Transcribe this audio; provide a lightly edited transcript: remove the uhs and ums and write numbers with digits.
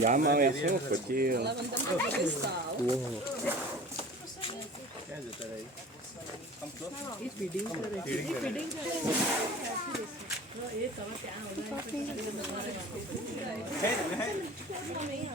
Já mám, já jsem ho fotil. Ale on tam taky stál. ये